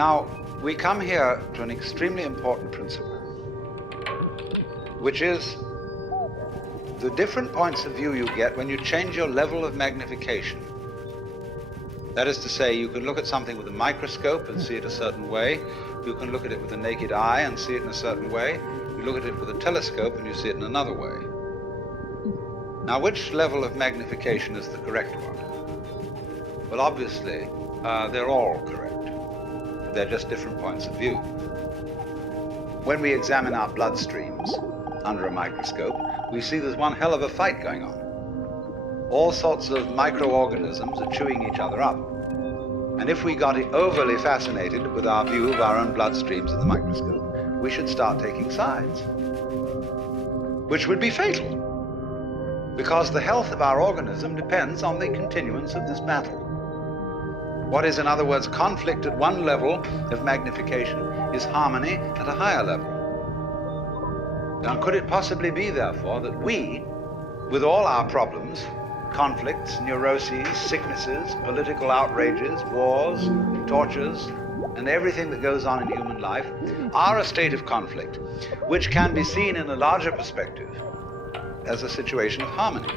Now, we come here to an extremely important principle, which is the different points of view you get when you change your level of magnification. That is to say, you can look at something with a microscope and see it a certain way. You can look at it with the naked eye and see it in a certain way. You look at it with a telescope and you see it in another way. Now, which level of magnification is the correct one? Well, obviously, they're all correct. They're just different points of view. When we examine our blood streams under a microscope, we see there's one hell of a fight going on. All sorts of microorganisms are chewing each other up. And if we got overly fascinated with our view of our own blood streams in the microscope, we should start taking sides, which would be fatal, because the health of our organism depends on the continuance of this battle. What is, in other words, conflict at one level of magnification is harmony at a higher level. Now, could it possibly be, therefore, that we, with all our problems, conflicts, neuroses, sicknesses, political outrages, wars, tortures, and everything that goes on in human life, are a state of conflict, which can be seen in a larger perspective as a situation of harmony?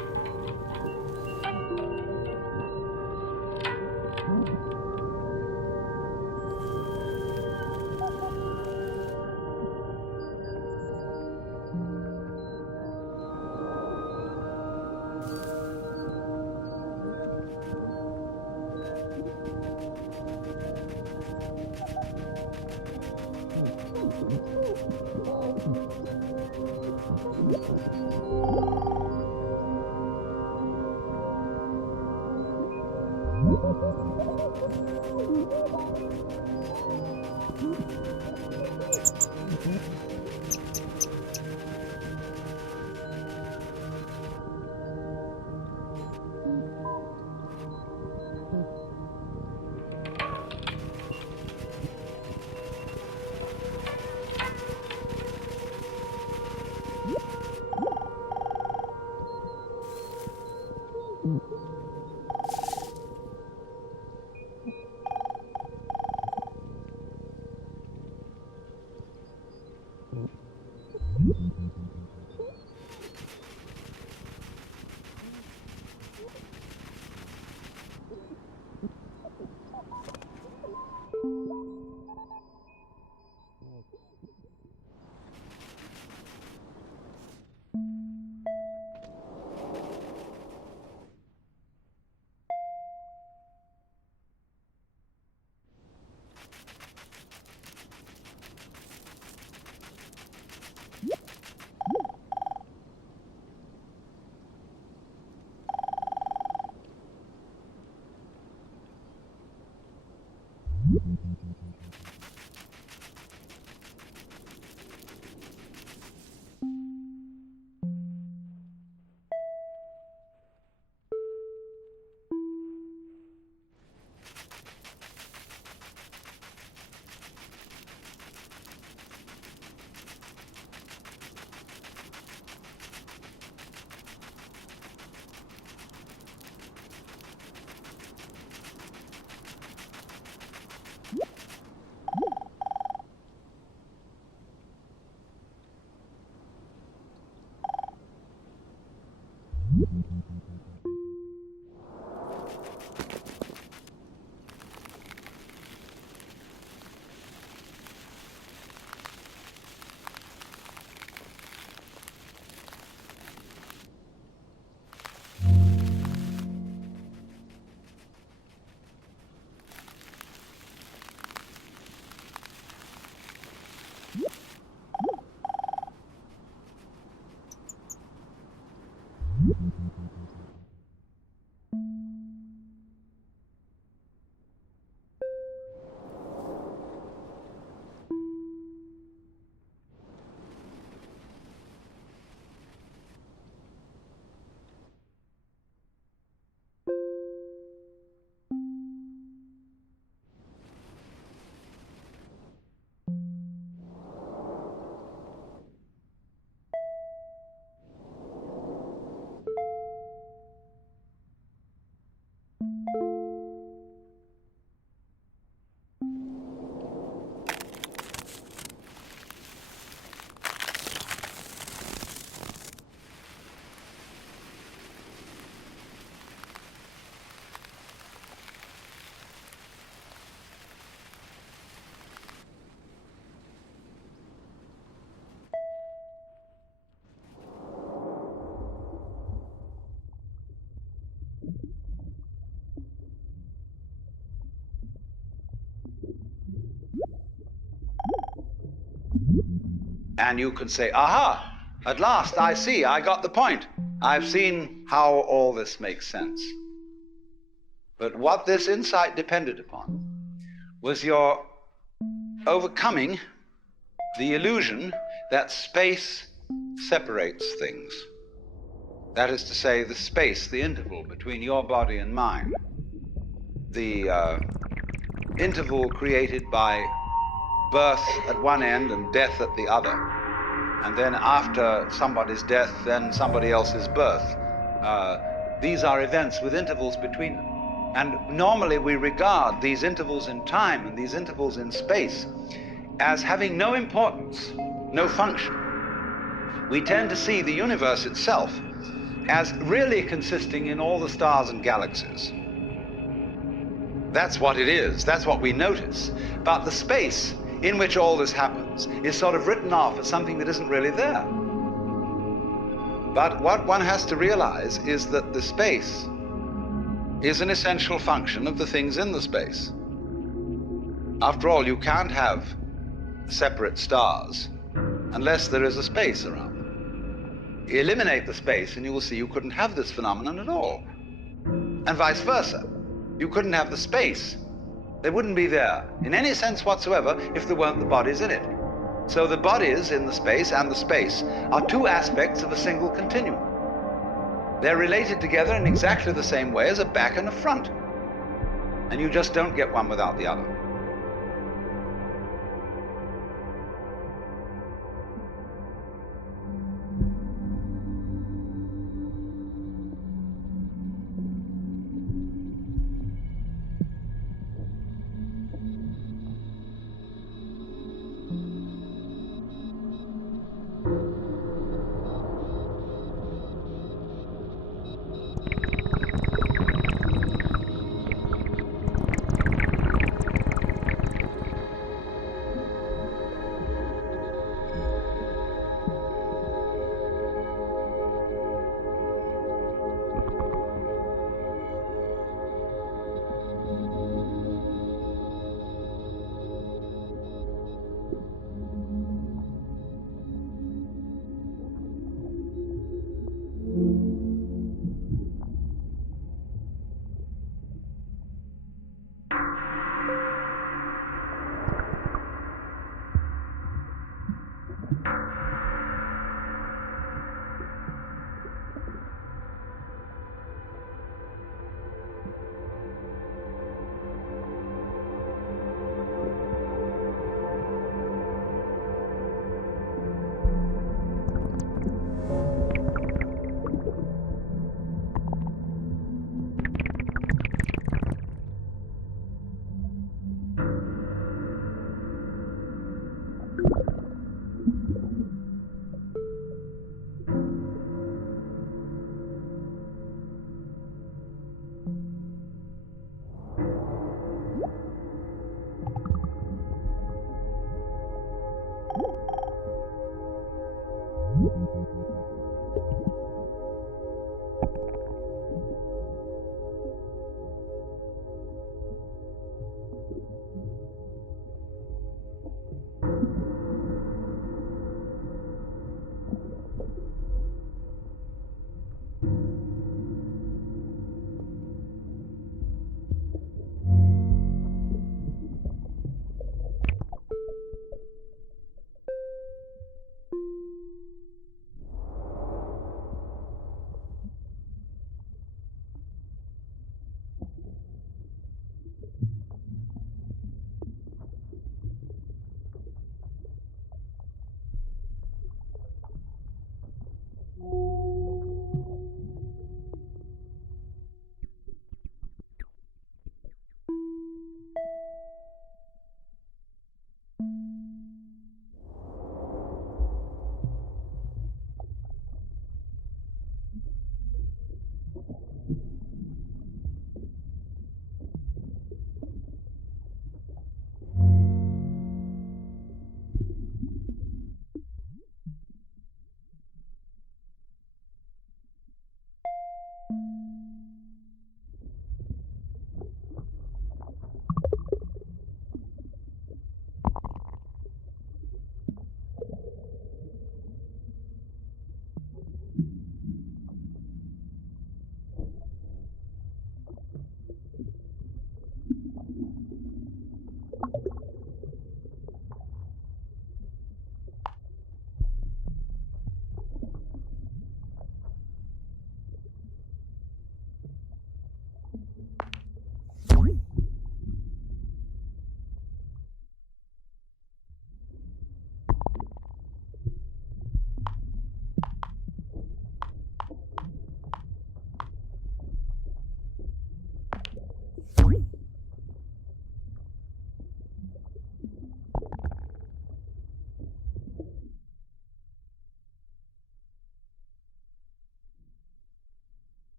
And you can say, aha, at last I see, I got the point. I've seen how all this makes sense. But what this insight depended upon was your overcoming the illusion that space separates things. That is to say, the space, the interval between your body and mine. The interval created by birth at one end and death at the other. And then after somebody's death, then somebody else's birth. These are events with intervals between them. And normally we regard these intervals in time and these intervals in space as having no importance, no function. We tend to see the universe itself as really consisting in all the stars and galaxies. That's what it is, that's what we notice. But the space in which all this happens is sort of written off as something that isn't really there. But what one has to realize is that the space is an essential function of the things in the space. After all, you can't have separate stars unless there is a space around. Eliminate the space and you will see you couldn't have this phenomenon at all. And vice versa. You couldn't have the space. They wouldn't be there in any sense whatsoever if there weren't the bodies in it. So the bodies in the space and the space are two aspects of a single continuum. They're related together in exactly the same way as a back and a front. And you just don't get one without the other.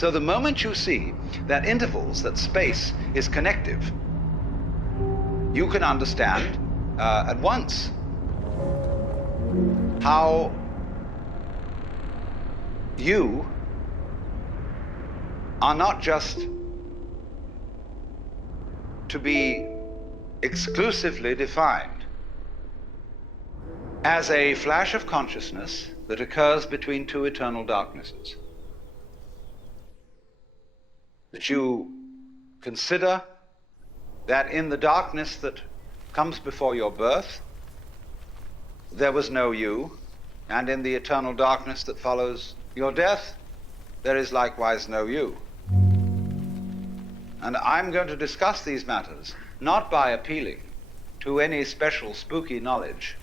So the moment you see that intervals, that space is connective, you can understand at once how you are not just to be exclusively defined as a flash of consciousness that occurs between two eternal darknesses. That you consider that in the darkness that comes before your birth, there was no you, and in the eternal darkness that follows your death, there is likewise no you. And I'm going to discuss these matters not by appealing to any special spooky knowledge,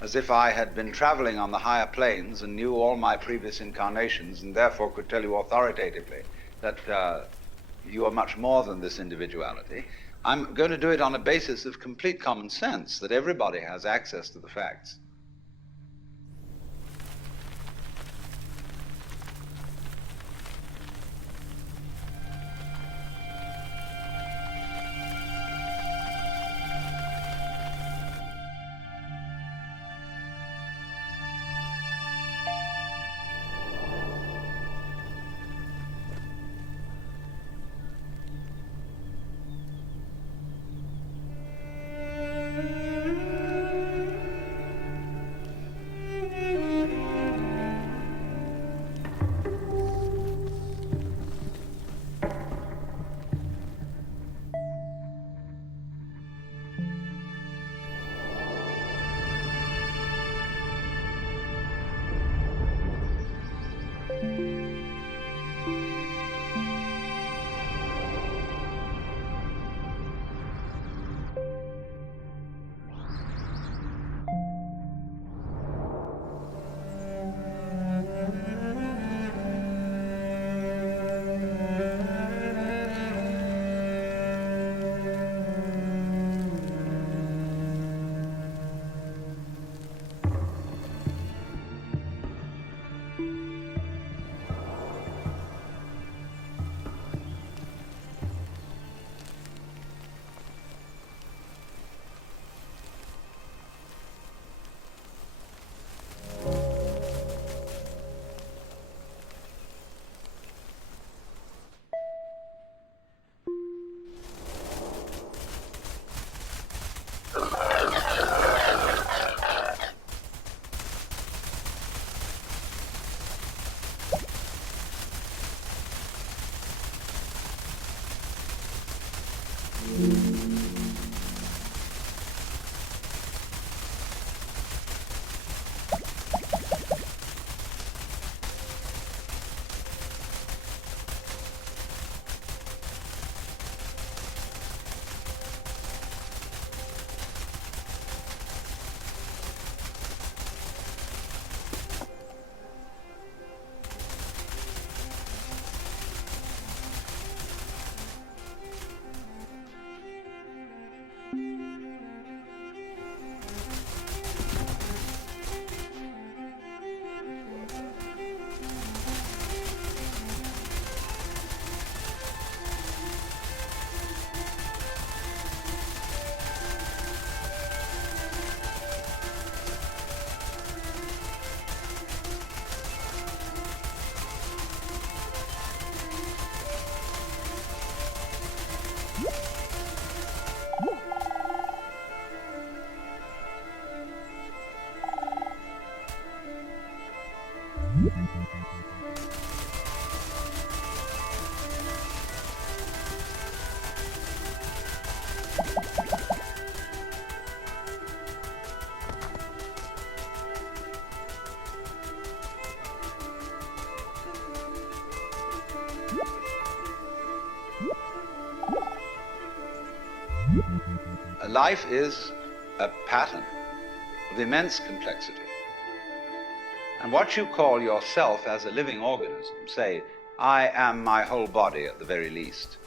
as if I had been traveling on the higher planes and knew all my previous incarnations and therefore could tell you authoritatively that you are much more than this individuality. I'm going to do it on a basis of complete common sense, that everybody has access to the facts. Life is a pattern of immense complexity. And what you call yourself as a living organism, say, I am my whole body at the very least.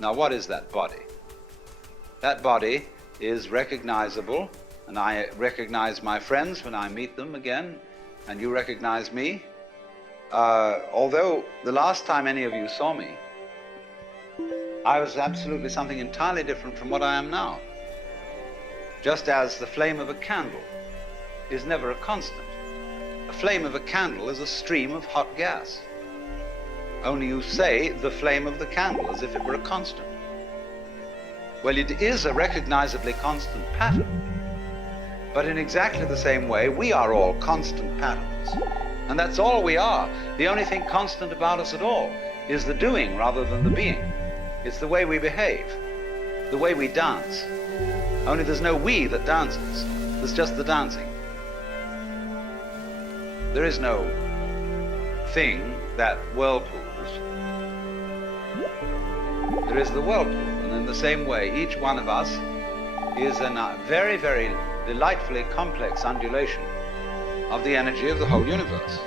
Now, what is that body? That body is recognizable, and I recognize my friends when I meet them again, and you recognize me. Although the last time any of you saw me, I was absolutely something entirely different from what I am now. Just as the flame of a candle is never a constant. A flame of a candle is a stream of hot gas. Only you say the flame of the candle as if it were a constant. Well, it is a recognizably constant pattern. But in exactly the same way, we are all constant patterns. And that's all we are. The only thing constant about us at all is the doing rather than the being. It's the way we behave, the way we dance. Only there's no we that dances. There's just the dancing. There is no thing that whirlpools. There is the whirlpool. And in the same way, each one of us is a very, very delightfully complex undulation of the energy of the whole universe.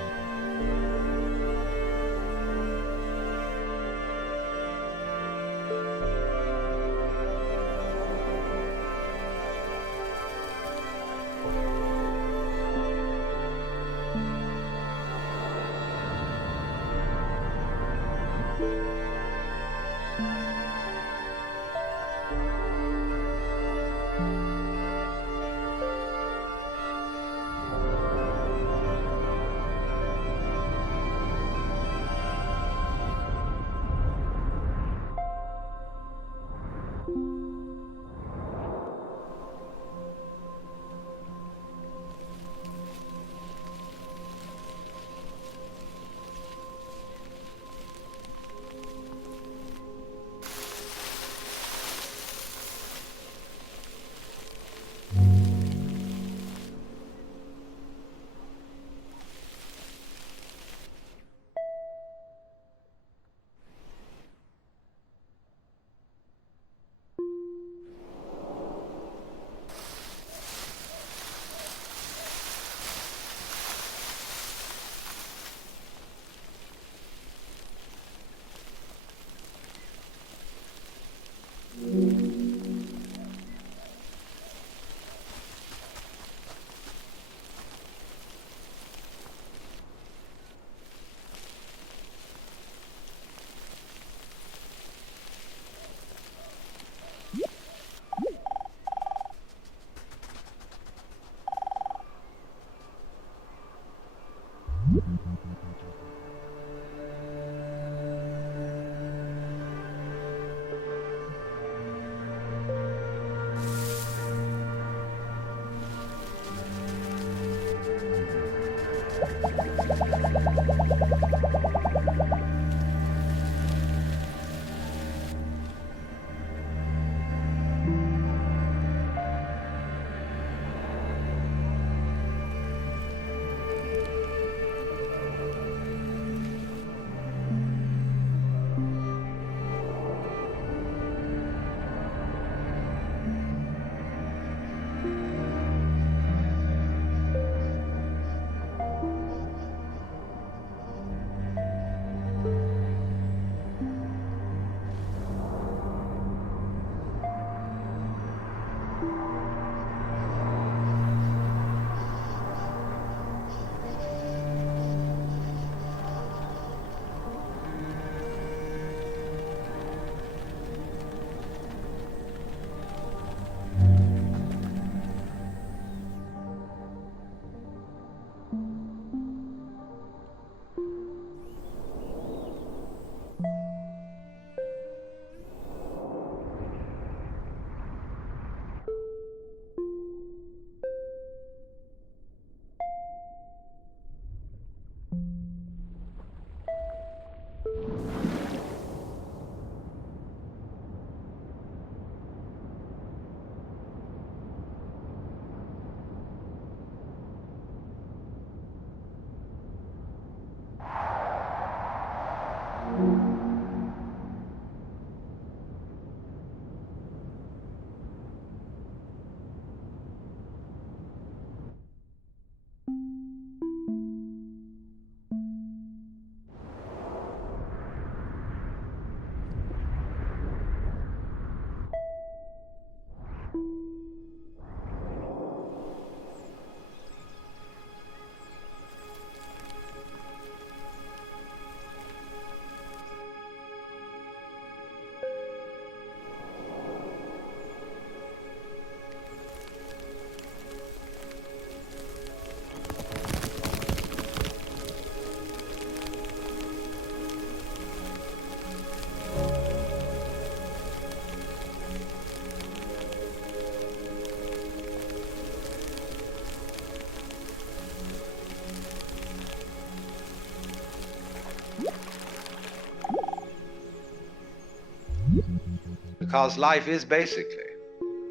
because life is basically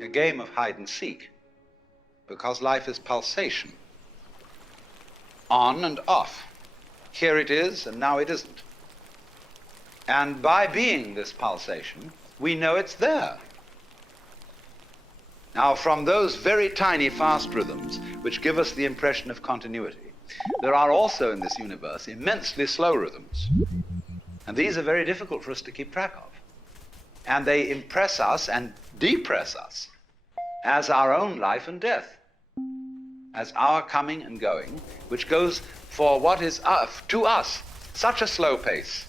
a game of hide and seek, because life is pulsation, on and off. Here it is, and now it isn't. And by being this pulsation, we know it's there. Now, from those very tiny fast rhythms, which give us the impression of continuity, there are also in this universe immensely slow rhythms. And these are very difficult for us to keep track of. And they impress us and depress us as our own life and death, as our coming and going, which goes for what is to us such a slow pace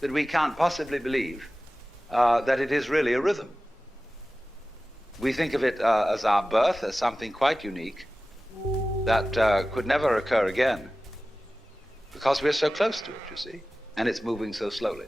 that we can't possibly believe that it is really a rhythm. We think of it as our birth, as something quite unique that could never occur again, because we're so close to it, you see, and it's moving so slowly.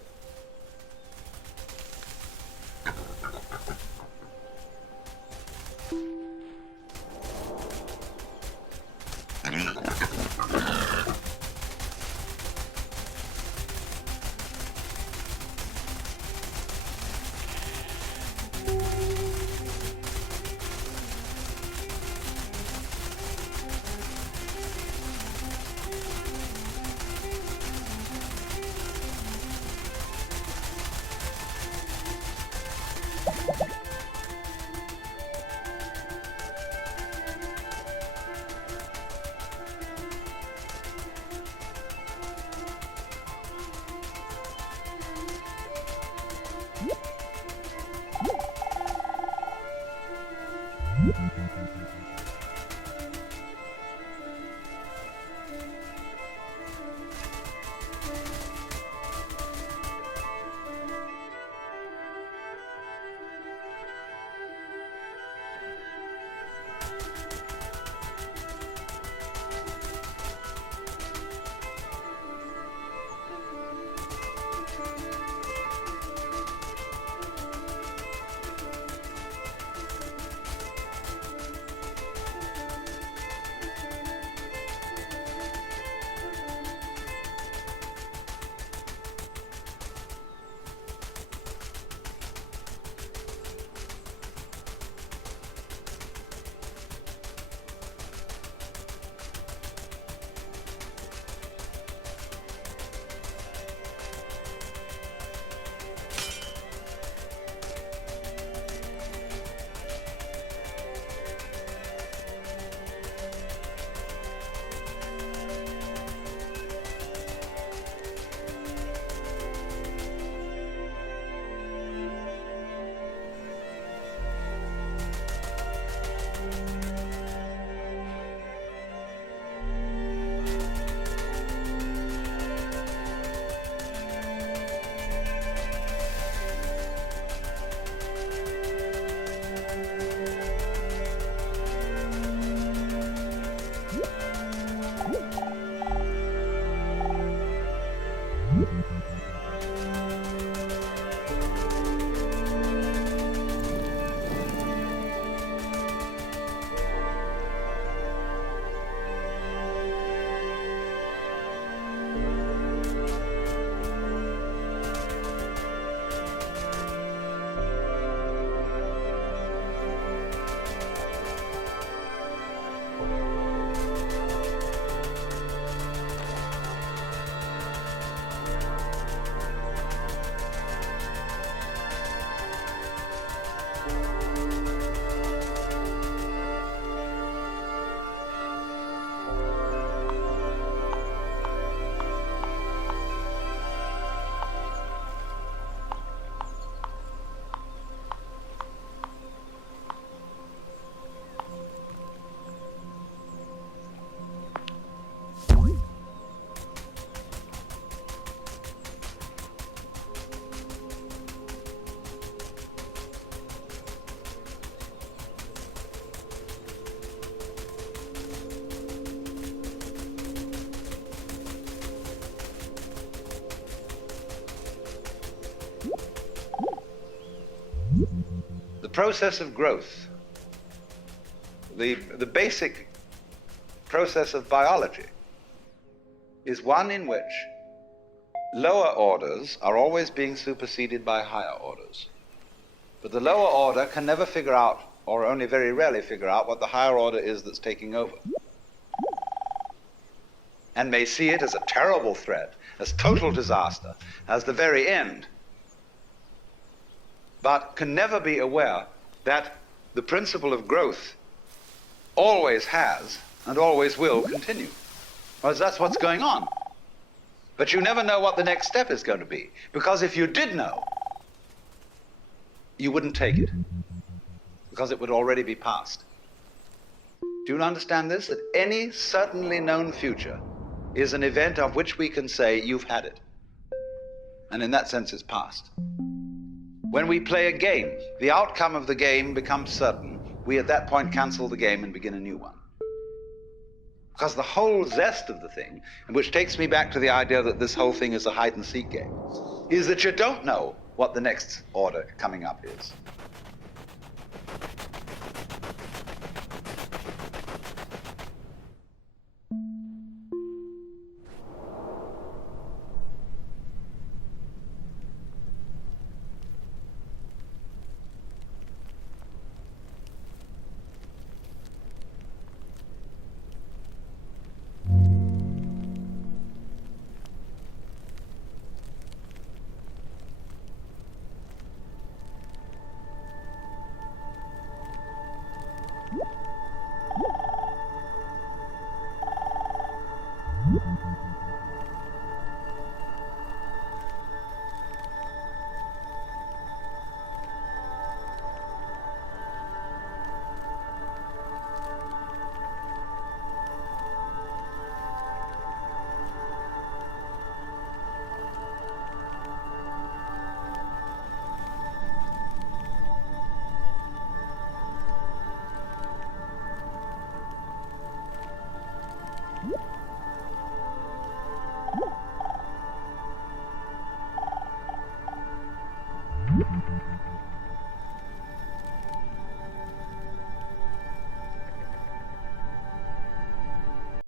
The process of growth, the basic process of biology, is one in which lower orders are always being superseded by higher orders. But the lower order can never figure out, or only very rarely figure out, what the higher order is that's taking over. And may see it as a terrible threat, as total disaster, as the very end. But can never be aware that the principle of growth always has and always will continue. Because that's what's going on. But you never know what the next step is going to be. Because if you did know, you wouldn't take it. Because it would already be past. Do you understand this? That any certainly known future is an event of which we can say, you've had it. And in that sense, it's past. When we play a game, the outcome of the game becomes certain. We at that point cancel the game and begin a new one. Because the whole zest of the thing, and which takes me back to the idea that this whole thing is a hide-and-seek game, is that you don't know what the next order coming up is.